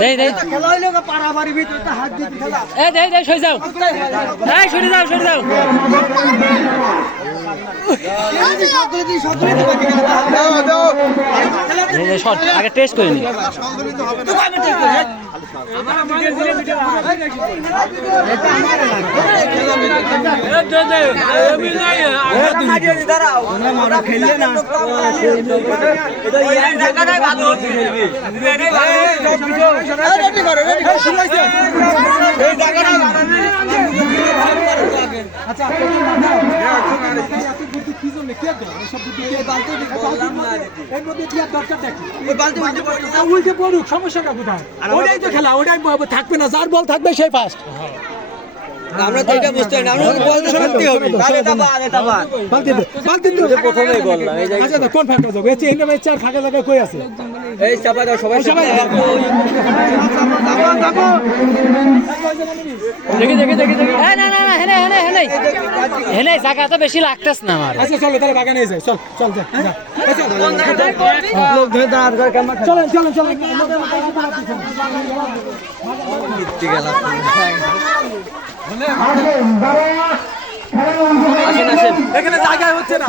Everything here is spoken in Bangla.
দেই দেই খেলা হইলো পাড়াবাড়ির ভিতরে তো হাত দিয়ে খেলা দেই দেই সরে যাও সরে যাও সরে যাও শর্ট আগে টেস্ট করে নি খেললে না আচ্ছা উল্টে পড়ুক সমস্যাটা কোথায় ওটাই তো খেলা ওটাই থাকবে না যার বল থাকবে সেই ফার্স্ট আমরা তো এটা বুঝতে না আমরা বল তো করতে হবে প্রথমেই বল না এই যে আচ্ছা কোন ফাঁকা যাবে এই যে চার ফাঁকা জায়গা কই আছে এই চাপা দাও সবাই সবাই দেখি দেখি দেখি দেখি না না না হেনে হেনে হেনে হেনে জায়গা তো বেশি লাগতেছ না আমার আচ্ছা চলো তাহলে বাগানে যাই চল চল যা লোক ধরে দাঁড় করে কেমন চলেন চলেন চলেন এখানে জায়গা হচ্ছে না